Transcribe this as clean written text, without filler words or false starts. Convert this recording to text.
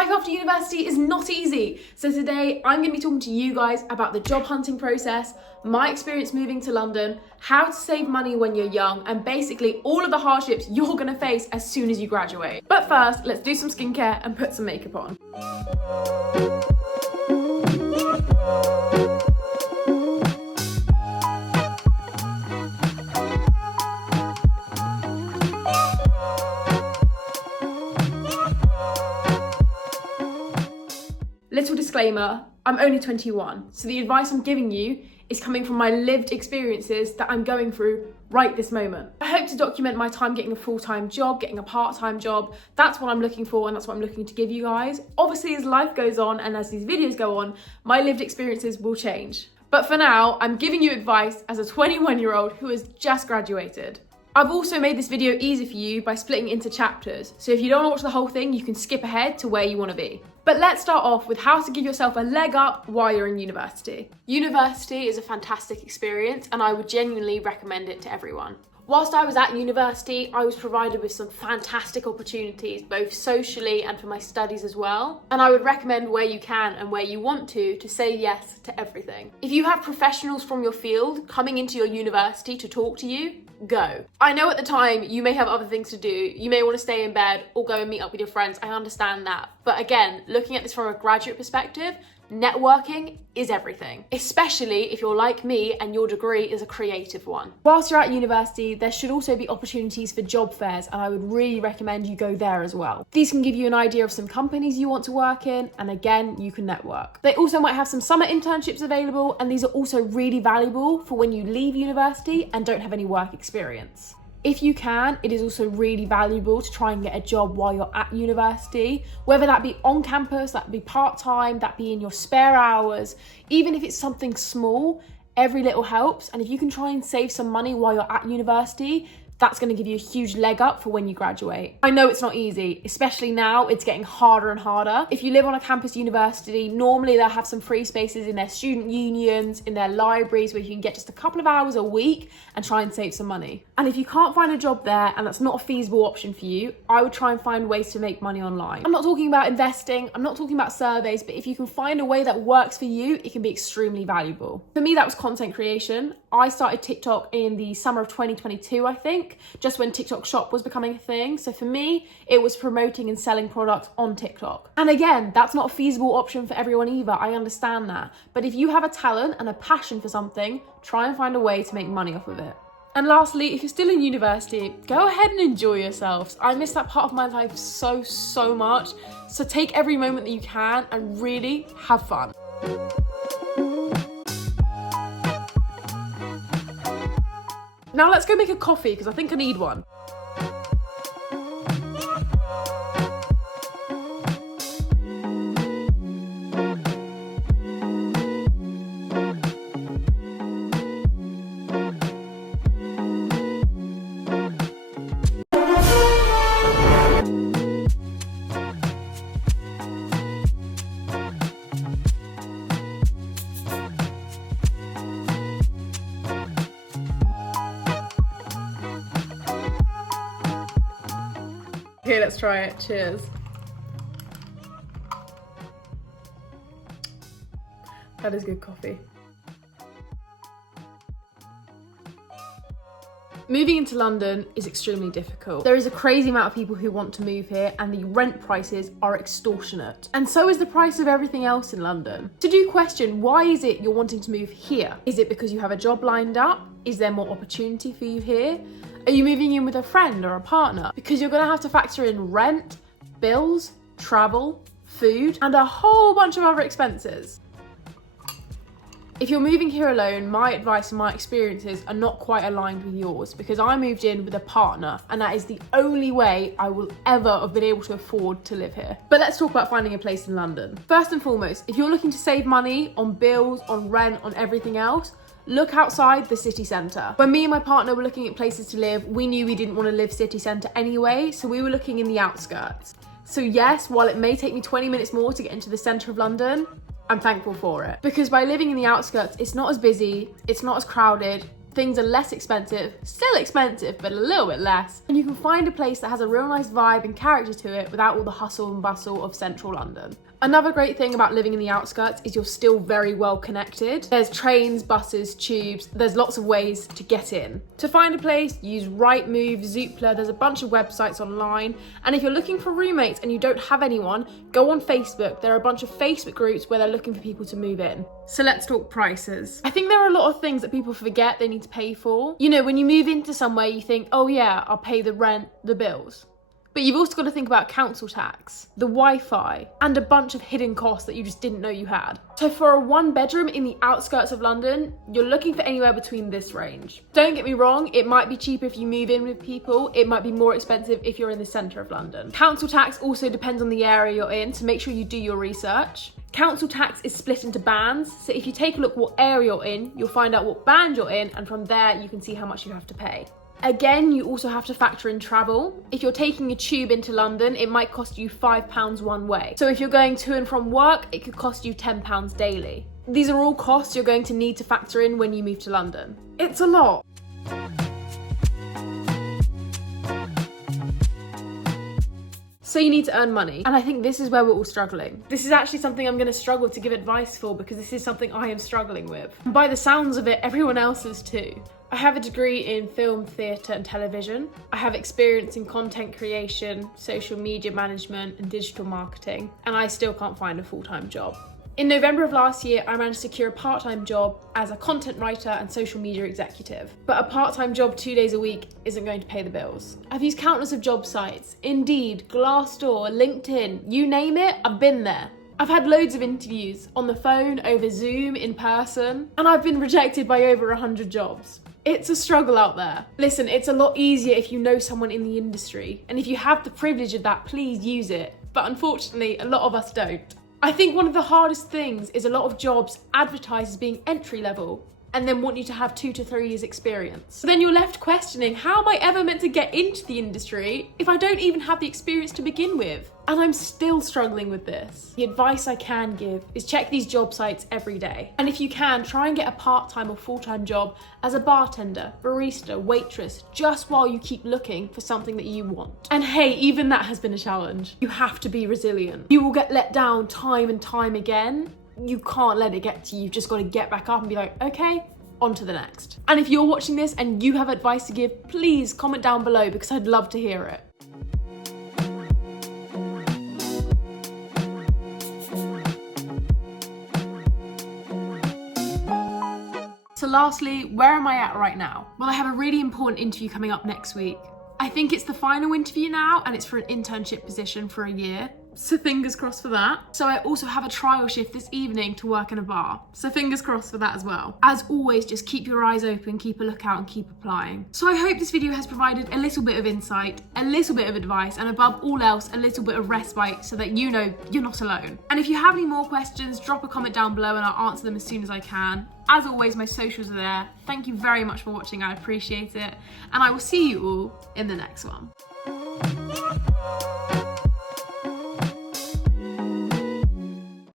Life after university is not easy. So today I'm going to be talking to you guys about the job hunting process, my experience moving to London, how to save money when you're young, and basically all of the hardships you're going to face as soon as you graduate. But first, let's do some skincare and put some makeup on. Little disclaimer, I'm only 21, so the advice I'm giving you is coming from my lived experiences that I'm going through right this moment. I hope to document my time getting a full-time job, getting a part-time job. That's what I'm looking for and that's what I'm looking to give you guys. Obviously, as life goes on and as these videos go on, my lived experiences will change. But for now, I'm giving you advice as a 21-year-old who has just graduated. I've also made this video easy for you by splitting it into chapters, so if you don't want to watch the whole thing, you can skip ahead to where you want to be. But let's start off with how to give yourself a leg up while you're in university. University is a fantastic experience and I would genuinely recommend it to everyone. Whilst I was at university, I was provided with some fantastic opportunities, both socially and for my studies as well. And I would recommend where you can and where you want to say yes to everything. If you have professionals from your field coming into your university to talk to you, go. I know at the time you may have other things to do. You may want to stay in bed or go and meet up with your friends. I understand that. But again, looking at this from a graduate perspective, networking is everything, especially if you're like me and your degree is a creative one. Whilst you're at university, there should also be opportunities for job fairs, and I would really recommend you go there as well. These can give you an idea of some companies you want to work in, and again, you can network. They also might have some summer internships available, and these are also really valuable for when you leave university and don't have any work experience. If you can, it is also really valuable to try and get a job while you're at university, whether that be on campus, that be part-time, that be in your spare hours. Even if it's something small, every little helps. And if you can try and save some money while you're at university, that's going to give you a huge leg up for when you graduate. I know it's not easy, especially now it's getting harder and harder. If you live on a campus university, normally they'll have some free spaces in their student unions, in their libraries, where you can get just a couple of hours a week and try and save some money. And if you can't find a job there and that's not a feasible option for you, I would try and find ways to make money online. I'm not talking about investing, I'm not talking about surveys, but if you can find a way that works for you, it can be extremely valuable. For me, that was content creation. I started TikTok in the summer of 2022, I think, just when TikTok Shop was becoming a thing. So for me, it was promoting and selling products on TikTok. And again, that's not a feasible option for everyone either. I understand that. But if you have a talent and a passion for something, try and find a way to make money off of it. And lastly, if you're still in university, go ahead and enjoy yourselves. I miss that part of my life so much. So take every moment that you can and really have fun. Now let's go make a coffee because I think I need one. Okay, let's try it. Cheers. That is good coffee. Moving into London is extremely difficult. There is a crazy amount of people who want to move here and the rent prices are extortionate. And so is the price of everything else in London. So do question, why is it you're wanting to move here? Is it because you have a job lined up? Is there more opportunity for you here? Are you moving in with a friend or a partner? Because you're gonna have to factor in rent, bills, travel, food, and a whole bunch of other expenses. If you're moving here alone, my advice and my experiences are not quite aligned with yours because I moved in with a partner and that is the only way I will ever have been able to afford to live here. But let's talk about finding a place in London. First and foremost, if you're looking to save money on bills, on rent, on everything else, look outside the city centre. When me and my partner were looking at places to live, we knew we didn't want to live city centre anyway, so we were looking in the outskirts. So yes, while it may take me 20 minutes more to get into the centre of London, I'm thankful for it. Because by living in the outskirts, it's not as busy, it's not as crowded, Things are less expensive, still expensive, but a little bit less. And you can find a place that has a real nice vibe and character to it without all the hustle and bustle of central London. Another great thing about living in the outskirts is you're still very well connected. There's trains, buses, tubes, there's lots of ways to get in. To find a place, use Rightmove, Zoopla, there's a bunch of websites online. And if you're looking for roommates and you don't have anyone, go on Facebook. There are a bunch of Facebook groups where they're looking for people to move in. So let's talk prices. I think there are a lot of things that people forget they need to pay for. You know, when you move into somewhere, you think, oh yeah, I'll pay the rent, the bills. But you've also got to think about council tax, the Wi-Fi, and a bunch of hidden costs that you just didn't know you had. So for a 1-bedroom in the outskirts of London, you're looking for anywhere between this range. Don't get me wrong, it might be cheaper if you move in with people, it might be more expensive if you're in the centre of London. Council tax also depends on the area you're in, so make sure you do your research. Council tax is split into bands, so if you take a look what area you're in, you'll find out what band you're in, and from there you can see how much you have to pay. Again, you also have to factor in travel. If you're taking a tube into London, it might cost you £5 one way. So if you're going to and from work, it could cost you £10 daily. These are all costs you're going to need to factor in when you move to London. It's a lot. So you need to earn money. And I think this is where we're all struggling. This is actually something I'm gonna struggle to give advice for because this is something I am struggling with. And by the sounds of it, everyone else is too. I have a degree in film, theatre and television. I have experience in content creation, social media management and digital marketing, and I still can't find a full-time job. In November of last year, I managed to secure a part-time job as a content writer and social media executive. But a part-time job 2 days a week isn't going to pay the bills. I've used countless of job sites, Indeed, Glassdoor, LinkedIn, you name it, I've been there. I've had loads of interviews on the phone, over Zoom, in person, and I've been rejected by over 100 jobs. It's a struggle out there. Listen, it's a lot easier if you know someone in the industry, and if you have the privilege of that, please use it. But unfortunately, a lot of us don't. I think one of the hardest things is a lot of jobs advertise as being entry level and then want you to have 2 to 3 years experience. So then you're left questioning, how am I ever meant to get into the industry if I don't even have the experience to begin with? And I'm still struggling with this. The advice I can give is check these job sites every day. And if you can, try and get a part-time or full-time job as a bartender, barista, waitress, just while you keep looking for something that you want. And hey, even that has been a challenge. You have to be resilient. You will get let down time and time again. You can't let it get to you. You've just got to get back up and be like, okay, on to the next. And if you're watching this and you have advice to give, please comment down below because I'd love to hear it. So lastly, where am I at right now? Well, I have a really important interview coming up next week. I think it's the final interview now and it's for an internship position for a year. So fingers crossed for that. So I also have a trial shift this evening to work in a bar. So fingers crossed for that as well. As always, just keep your eyes open, keep a lookout and keep applying. So I hope this video has provided a little bit of insight, a little bit of advice, and above all else, a little bit of respite so that you know you're not alone. And if you have any more questions, drop a comment down below and I'll answer them as soon as I can. As always, my socials are there. Thank you very much for watching, I appreciate it. And I will see you all in the next one.